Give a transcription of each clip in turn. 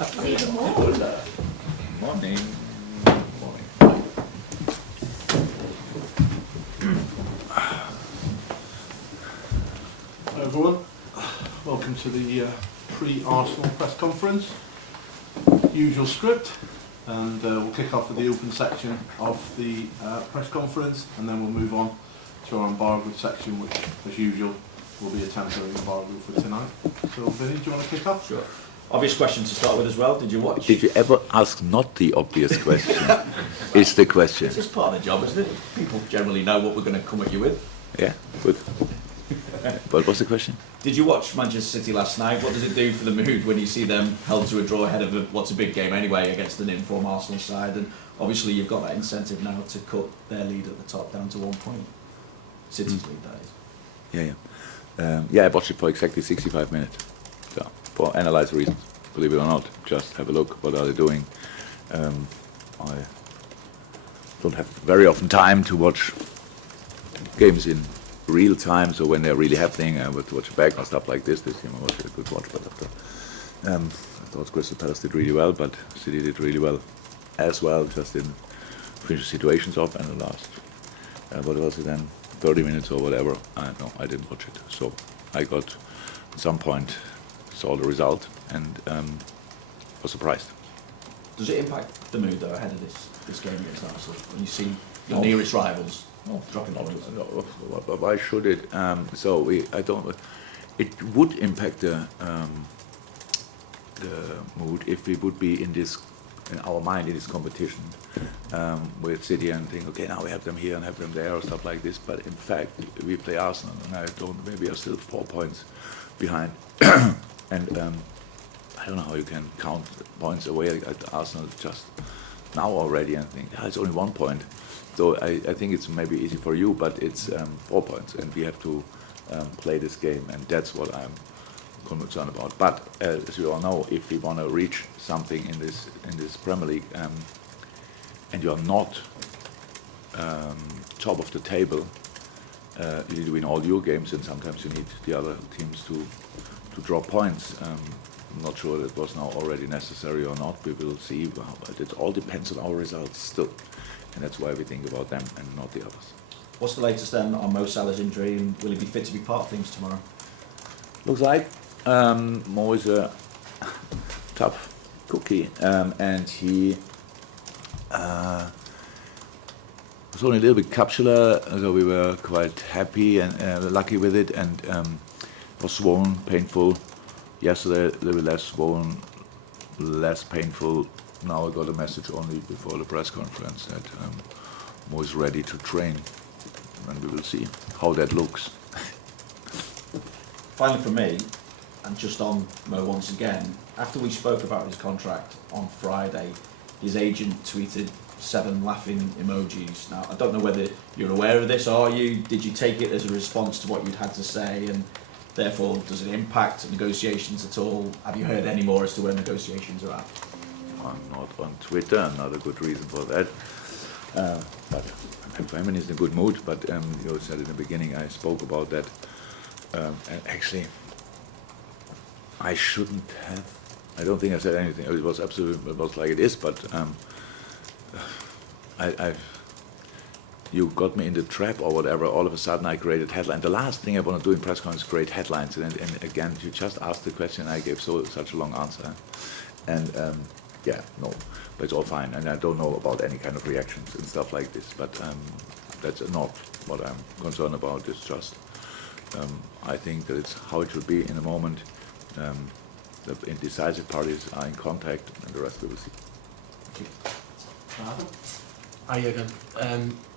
Even more. Morning. Hello everyone, welcome to the pre-Arsenal press conference. Usual script, and we'll kick off with the open section of the press conference, and then we'll move on to our embargoed section, which as usual will be a temporary embargo for tonight. So Vinny, do you want to kick off? Sure. Obvious question to start with as well. Did you watch? Did you ever ask not the obvious question? Is the question. It's just part of the job, isn't it? People generally know what we're going to come at you with. Yeah, good. What was the question? Did you watch Manchester City last night? What does it do for the mood when you see them held to a draw ahead of what's a big game anyway against an informed Arsenal side? And obviously you've got that incentive now to cut their lead at the top down to 1 point. City's lead, that is. Yeah, I watched it for exactly 65 minutes. So, for analyze reasons, believe it or not. Just have a look, what are they doing. I don't have very often time to watch games in real time, so when they're really happening, I would watch it back and stuff like this. This game was a good watch, but after, I thought Crystal Palace did really well, but City did really well as well, just in finish situations off, and the last, what was it then, 30 minutes or whatever, no, I didn't watch it. So I got, at some point, saw the result, and was surprised. Does it impact the mood though ahead of this game against Arsenal when you see your nearest rivals dropping points? Why should it? It would impact the mood if we would be in our mind in this competition with City and think, okay, now we have them here and have them there or stuff like this. But in fact, we play Arsenal, and maybe are still 4 points behind, and I don't know how you can count points away at Arsenal just now already and think, it's only 1 point. So I think it's maybe easy for you, but it's 4 points, and we have to play this game, and that's what I'm concerned about. But as you all know, if we want to reach something in this Premier League, and you are not top of the table, you need to win all your games, and sometimes you need the other teams to drop points. I'm not sure that was now already necessary or not. We will see. But it all depends on our results still. And that's why we think about them and not the others. What's the latest then on Mo Salah's injury, and will he be fit to be part of things tomorrow? Looks like Mo is a tough cookie, and he was only a little bit capsular, so we were quite happy and lucky with it, and was swollen, painful. Yesterday a little bit less swollen, less painful. Now I got a message only before the press conference that Mo is ready to train, and we will see how that looks. Finally from me, and just on Mo once again, after we spoke about his contract on Friday, his agent tweeted 7 laughing emojis. Now, I don't know whether you're aware of this, are you? Did you take it as a response to what you'd had to say, and therefore does it impact negotiations at all? Have you heard any more as to where negotiations are at? I'm not on Twitter, another good reason for that. But Feynman is in a good mood, but you said in the beginning, I spoke about that. And actually, I shouldn't have. I don't think I said anything. It was absolutely, it was like it is, but you got me in the trap or whatever. All of a sudden, I created headline. The last thing I want to do in press conference is create headlines. And again, you just asked the question, I gave such a long answer. And yeah, no, but it's all fine. And I don't know about any kind of reactions and stuff like this. But that's not what I'm concerned about. It's just, I think that it's how it should be in a moment. The indecisive parties are in contact, and the rest we will see. Hi Jürgen.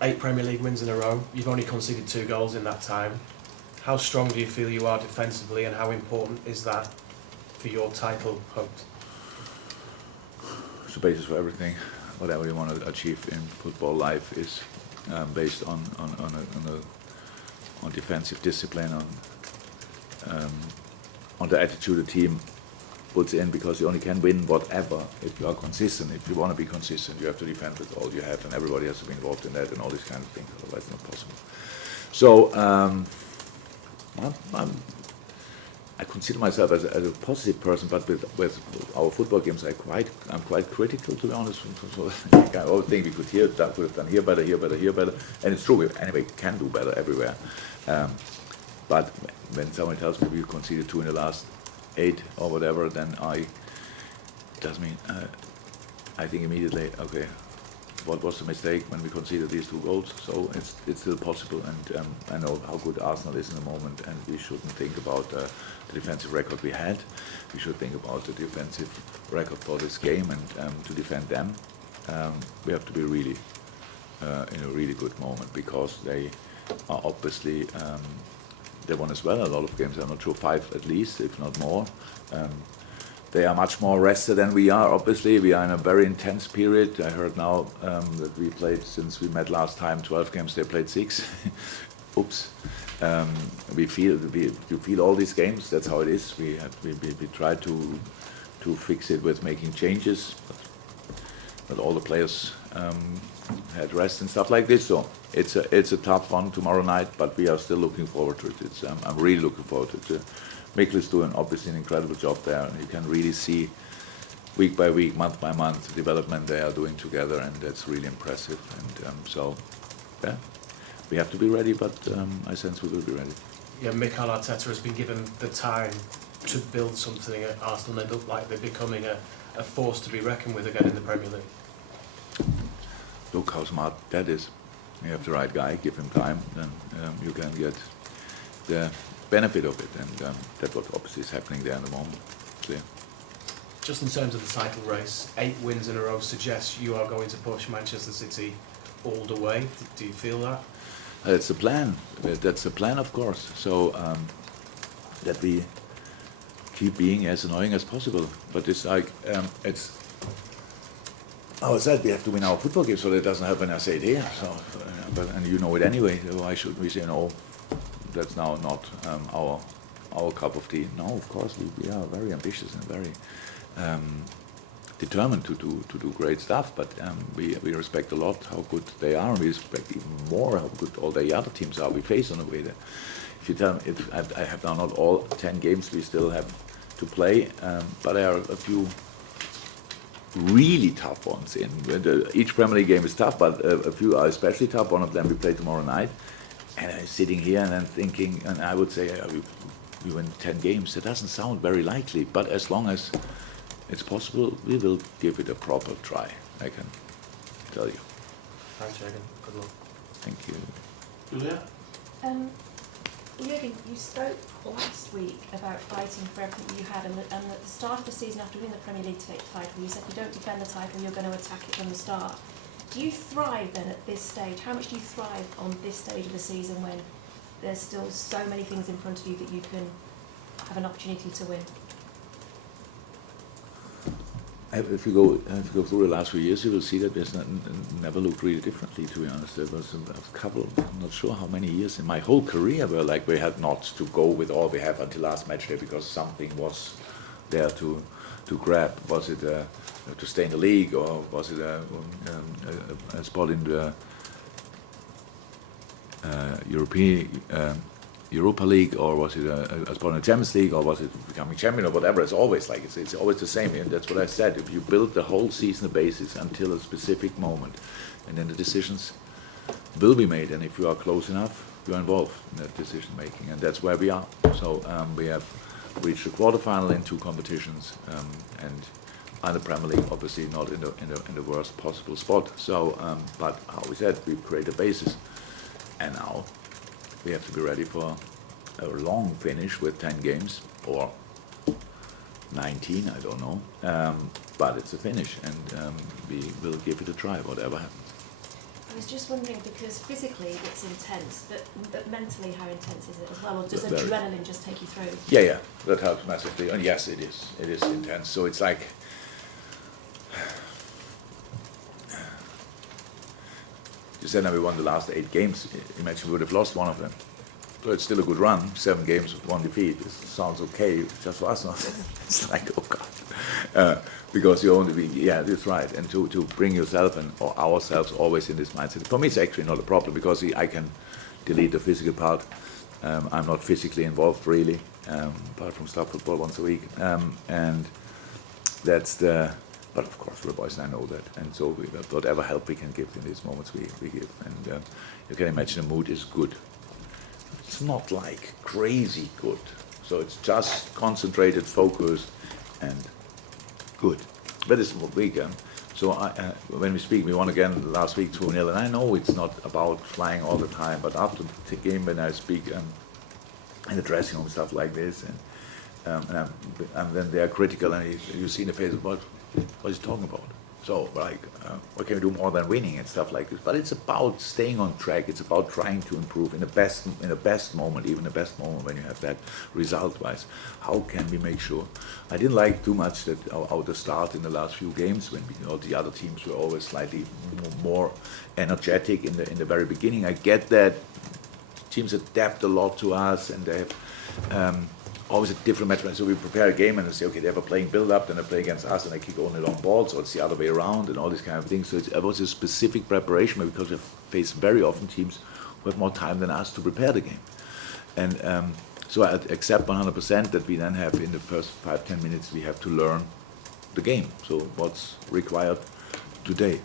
8 Premier League wins in a row. You've only conceded 2 goals in that time. How strong do you feel you are defensively, and how important is that for your title hopes? It's the basis for everything. Whatever you want to achieve in football life is based on defensive discipline, on the attitude the team puts in, because you only can win whatever if you are consistent. If you want to be consistent, you have to defend with all you have, and everybody has to be involved in that and all these kind of things. Otherwise, it's not possible. So I consider myself as a positive person, but with our football games, I'm quite critical, to be honest. So I always think we could have done here better, and it's true. We anyway can do better everywhere. But when someone tells me we conceded 2 in the last 8 or whatever, then I think immediately, okay, what was the mistake when we conceded these 2 goals? So it's still possible, and I know how good Arsenal is in the moment, and we shouldn't think about the defensive record we had. We should think about the defensive record for this game, and to defend them, we have to be really in a really good moment, because they are obviously they won as well a lot of games. I'm not sure 5 at least, if not more. They are much more rested than we are. Obviously, we are in a very intense period. I heard now that we played, since we met last time, 12 games. They played 6. Oops. You feel all these games. That's how it is. We try to fix it with making changes, but all the players had rest and stuff like this. So it's a tough one tomorrow night, but we are still looking forward to it. I'm really looking forward to it. Mikel is doing obviously an incredible job there, and you can really see week by week, month by month, the development they are doing together, and that's really impressive. And so, yeah, we have to be ready, but I sense we will be ready. Yeah, Mikel Arteta has been given the time to build something at Arsenal, and they look like they're becoming a force to be reckoned with again in the Premier League. Look how smart that is. You have the right guy, give him time, and you can get the benefit of it, and that's what obviously is happening there in the moment. So, yeah. Just in terms of the title race, 8 wins in a row suggests you are going to push Manchester City all the way. Do you feel that? That's the plan. That's the plan, of course. So that we keep being as annoying as possible. But it's like it's. I said we have to win our football game, so that doesn't happen. I say it here. So, and you know it anyway. So why should we say no? That's now not our cup of tea. No, of course we are very ambitious and very determined to do great stuff. But we respect a lot how good they are, and we respect even more how good all the other teams are we face on the way there. If you tell me, if I have now not all 10 games we still have to play, but there are a few really tough ones in. Each Premier League game is tough, but a few are especially tough. One of them we play tomorrow night. And I'm sitting here and I'm thinking, and I would say we win 10 games. That doesn't sound very likely, but as long as it's possible, we will give it a proper try, I can tell you. Thanks, Jürgen. Good luck. Thank you. Julia? Jürgen, you spoke last week about fighting for everything that you had, and at the start of the season, after winning the Premier League title, you said you don't defend the title, you're going to attack it from the start. Do you thrive then at this stage? How much do you thrive on this stage of the season when there's still so many things in front of you that you can have an opportunity to win? If you go through the last few years, you will see that there's never looked really differently, to be honest. There was a couple, I'm not sure how many years in my whole career where like we had not to go with all we have until last match day because something was there to grab. Was it to stay in the league, or was it a spot in the Europa League, or was it a spot in the Champions League, or was it becoming champion, or whatever? It's always like it's always the same, and that's what I said. If you build the whole season basis until a specific moment, and then the decisions will be made, and if you are close enough, you are involved in that decision making, and that's where we are. So we have reached the quarterfinal in 2 competitions, and the Premier League obviously not in the worst possible spot. So, but how we said, we create a basis, and now we have to be ready for a long finish with 10 games or 19, I don't know. But it's a finish, and we will give it a try, whatever happens. I was just wondering, because physically it's intense, but mentally how intense is it as well? Or does Very. adrenaline just take you through? Yeah, that helps massively. And yes, it is. It is intense. So it's like you said that we won the last 8 games. Imagine we would have lost one of them. So it's still a good run. 7 games, 1 defeat. It sounds okay, just for us. It's like, oh God. Because you only be, yeah, that's right. And to bring yourself and or ourselves always in this mindset. For me, it's actually not a problem because I can delete the physical part. I'm not physically involved really. apart from start football once a week, and that's the. But of course, we're boys, and I know that, and so whatever help we can give in these moments, we give, and you can imagine the mood is good. It's not like crazy good, so it's just concentrated, focused, and good. But it's what we can. So when we speak, we won again last week 2-0, and I know it's not about flying all the time, but after the game when I speak in the dressing room, stuff like this, and then they are critical, and you see in the face of what is he talking about? So like, what can we do more than winning and stuff like this? But it's about staying on track. It's about trying to improve in the best moment, even the best moment when you have that result-wise. How can we make sure? I didn't like too much that how the start in the last few games when the other teams were always slightly more energetic in the very beginning. I get that teams adapt a lot to us, and they have always a different match. So we prepare a game and they say, okay, they have a playing build-up, then they play against us and they kick only long balls, or it's the other way around, and all these kind of things. So it was a specific preparation because we face very often teams who have more time than us to prepare the game. And so I accept 100% that we then have in the first 5-10 minutes we have to learn the game. So what's required today?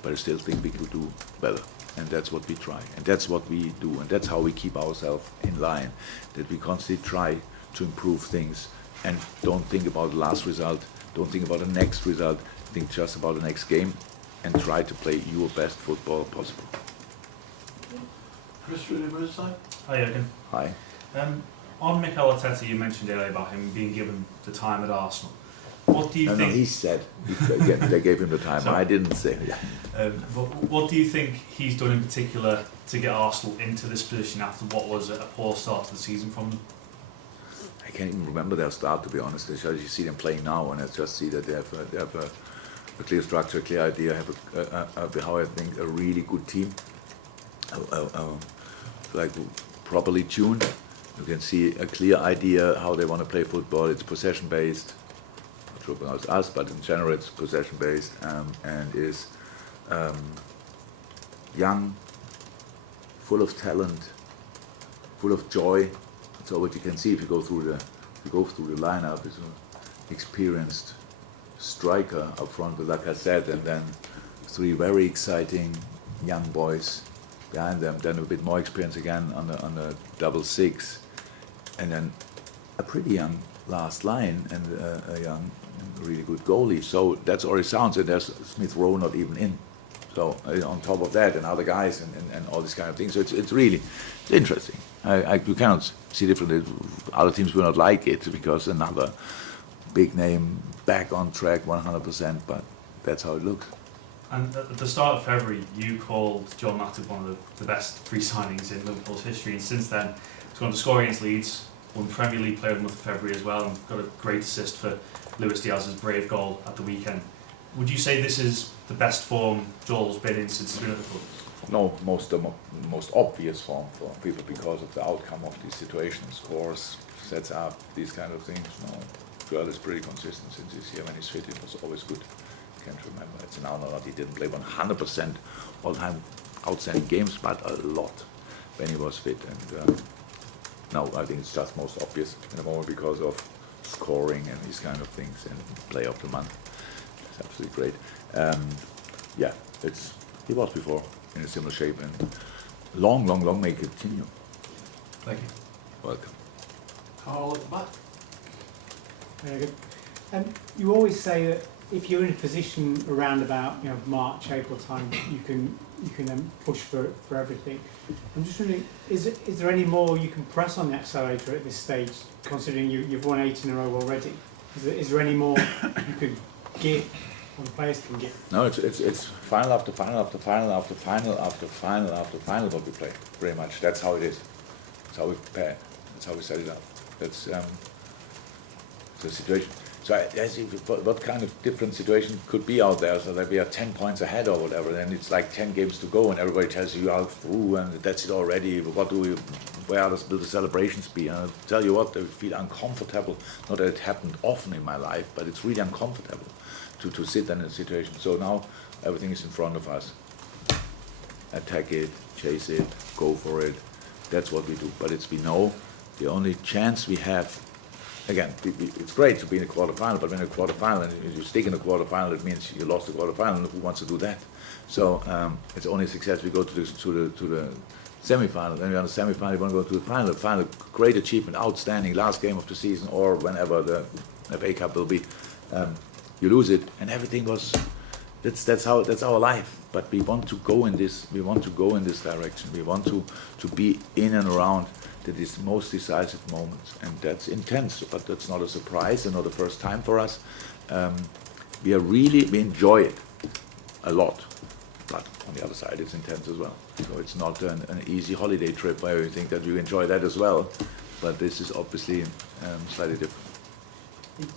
But I still think we could do better. And that's what we try, and that's what we do, and that's how we keep ourselves in line, that we constantly try to improve things and don't think about the last result, don't think about the next result, think just about the next game and try to play your best football possible. Chris, through the other side. Hi, Jürgen. Hi. On Mikel Arteta, you mentioned earlier about him being given the time at Arsenal. What do you No, think? he said they gave him the time. Sorry. I didn't say. Yeah. But what do you think he's done in particular to get Arsenal into this position after what was a poor start to the season from them? I can't even remember their start, to be honest. I just see them playing now, and I just see that they have a clear structure, a clear idea, have how I think a really good team, like properly tuned. You can see a clear idea how they want to play football. It's possession based. Not sure about us, but in general it's possession based, and is young, full of talent, full of joy. So what you can see if you go through the lineup is an experienced striker up front with Lacazette, and then 3 very exciting young boys behind them. Then a bit more experience again on the double 6, and then a pretty young last line and a young, really good goalie. So that's already sounds. And there's Smith Rowe not even in. So on top of that, and other guys and all these kind of things. So it's really interesting. You cannot see differently. Other teams will not like it because another big name back on track 100%. But that's how it looks. And at the start of February, you called John Matip one of the best free signings in Liverpool's history, and since then, he's gone to score against Leeds, won Premier League Player of the Month of February as well, and got a great assist for Luis Diaz's brave goal at the weekend. Would you say this is the best form Joel's been in since he's been at the club? No, most obvious form for people because of the outcome of these situations. Scores, sets up, these kind of things. No, Joel is pretty consistent since he's here. When he's fit, it was always good. Can't remember. It's now not he didn't play 100% all-time outstanding games, but a lot when he was fit. And now I think it's just most obvious in the moment because of scoring and these kind of things and play of the month. It's absolutely great. Yeah, he was before in a similar shape, and long may it continue. Thank you. Welcome. Carl at the back. Very good. You always say that if you're in a position around about March, April time, you can push for everything. I'm just wondering, is there any more you can press on the accelerator at this stage, considering you've won 8 in a row already? Is there any more you could give, or the players can give? No, it's final after final after final after final after final after final what we play. Pretty much. That's how it is. That's how we prepare. That's how we set it up. That's the situation. So I see what kind of different situation could be out there. So that we are 10 points ahead or whatever, then it's like 10 games to go, and everybody tells you are through, and that's it already. Where will the celebrations be? And I'll tell you what, I feel uncomfortable. Not that it happened often in my life, but it's really uncomfortable to sit in a situation. So now everything is in front of us. Attack it, chase it, go for it. That's what we do. But we know The only chance we have, again, it's great to be in a quarterfinal, but when in a quarterfinal and you stick in a quarterfinal, it means you lost the quarterfinal. Who wants to do that? So it's only a success we go to the semi-final. Then we're on the semi-final. We want to go to the final. The final, great achievement, outstanding, last game of the season, or whenever the FA Cup will be. You lose it, and everything was. That's our life. But we want to go in this. We want to go in this direction. We want to be in and around the most decisive moments, and that's intense. But that's not a surprise, and not the first time for us. We enjoy it a lot. But on the other side, it's intense as well. So it's not an easy holiday trip where you think that you enjoy that as well. But this is obviously slightly different.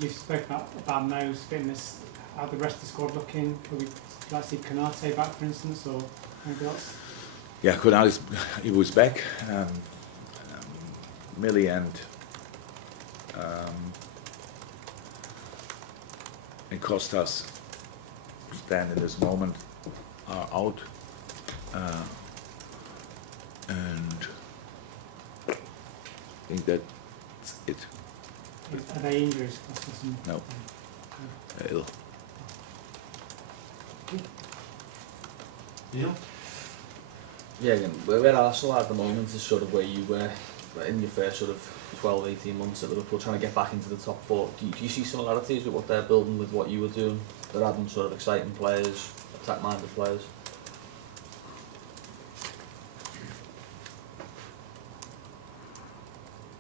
You spoke about Mo's fitness. How the rest of the squad looking? Could we like see Konate back, for instance, or anybody else? Yeah, Konate, he was back. Millie and Costas stand in this moment are out, and I think that's it. Are they injuries? Costas and- No, they're ill. Neil? Yeah, again, where Arsenal are at the moment is sort of where you were in your first sort of 12, 18 months at Liverpool, trying to get back into the top four. Do you see similarities with what they're building with what you were doing? They're adding sort of exciting players, attack-minded players.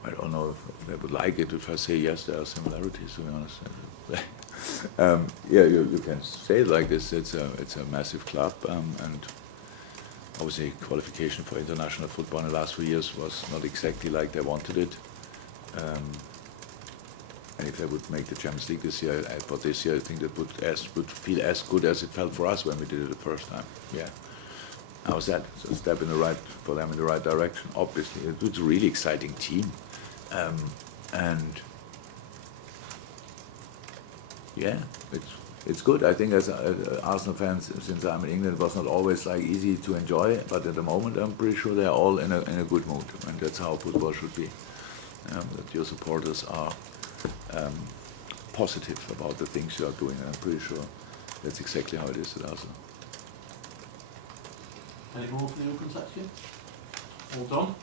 I don't know if they would like it if I say yes, there are similarities, to be honest. Yeah, you can say it like this. It's a massive club, and obviously qualification for international football in the last 3 years was not exactly like they wanted it. And if they would make the Champions League this year, but this year I think that would feel as good as it felt for us when we did it the first time. Yeah. How's that? It's a step in the right direction. Obviously, it's a really exciting team, and yeah, it's good. I think as Arsenal fans, since I'm in England, it was not always like easy to enjoy. But at the moment, I'm pretty sure they're all in a good mood, and that's how football should be. That your supporters are positive about the things you are doing. And I'm pretty sure that's exactly how it is at Arsenal. Any more for the open section? All done?